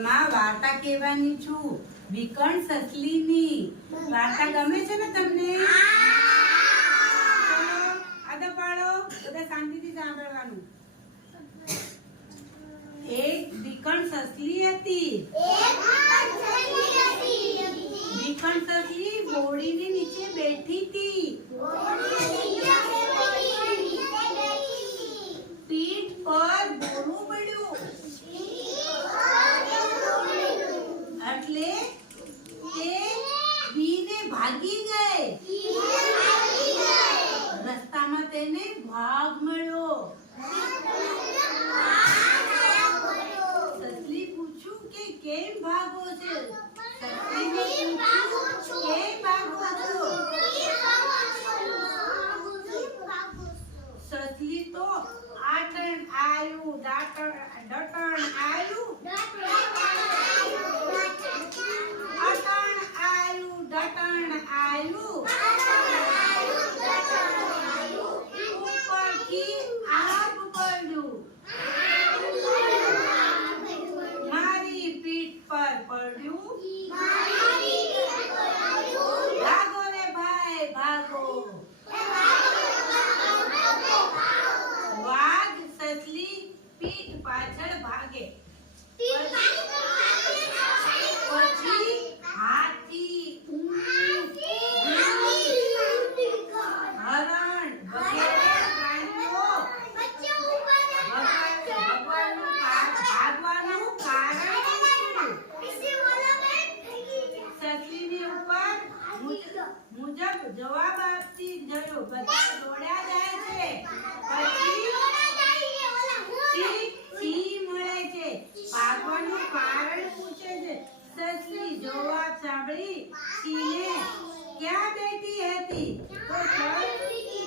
માં વાર્તા કહેવાની છું. વિકર્ણ સસલીની વાર્તા ગમે છે ને તમને? આદો પાડો, બધા શાંતિથી સાંભળવાનું. એક વિકર્ણ સસલી હતી. વિકર્ણ સસલી હોડીની નીચે બેઠી હતી. પીઠ પર બોરું પડ્યું એટલે તે બીને ભાગી ગઈ. રસ્તામાં તેને ભાગ મળ્યો. સસલી પૂછ્યું કે કેમ ભાગો છો? સસલીને પૂછ્યું કેમ ભાગો છો? સસલી તો આટણ આયુ ડટણ આયુ અટણ આયુ ડટણ આયુ ઉપરથી આબ પડ્યું. મારી પીઠ પર પડ્યું. ભાગો રે ભાઈ ભાગો. વાઘ સસલી પીઠ પાછળ ભાગે. પછી હાથી, ઊંટ, હરણ વગેરે પ્રાણીઓ ભાગવાનું કારણ સસલીની ઉપર મુજબ જવાબ આપતી ગયો. બધા દોડ્યા જાય છે. પછી સિંહ મળે છે. ભાગવાનું કારણ પૂછે છે. સસલી જવાબ સાંભળી સિંહને ક્યાં બેઠી હતી તો થળ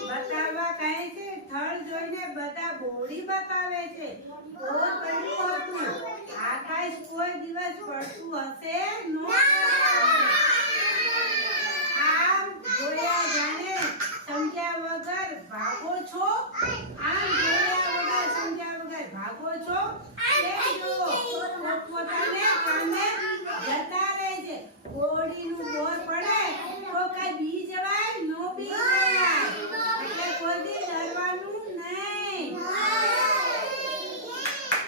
બતાવવા કહે છે. થળ જોઈને બધા બોડી બતાવે છે. ઓર પડ્યું હતું. આકાશ કોઈ દિવસ પડતું હશે નો. આમ જોયા જાણે સમજ્યા વગર ભાગો છો. આમ જોયા વગર સમજ્યા વગર ભાગો છો. પોતાને કામે જતા રહે છે. ઘોડીનું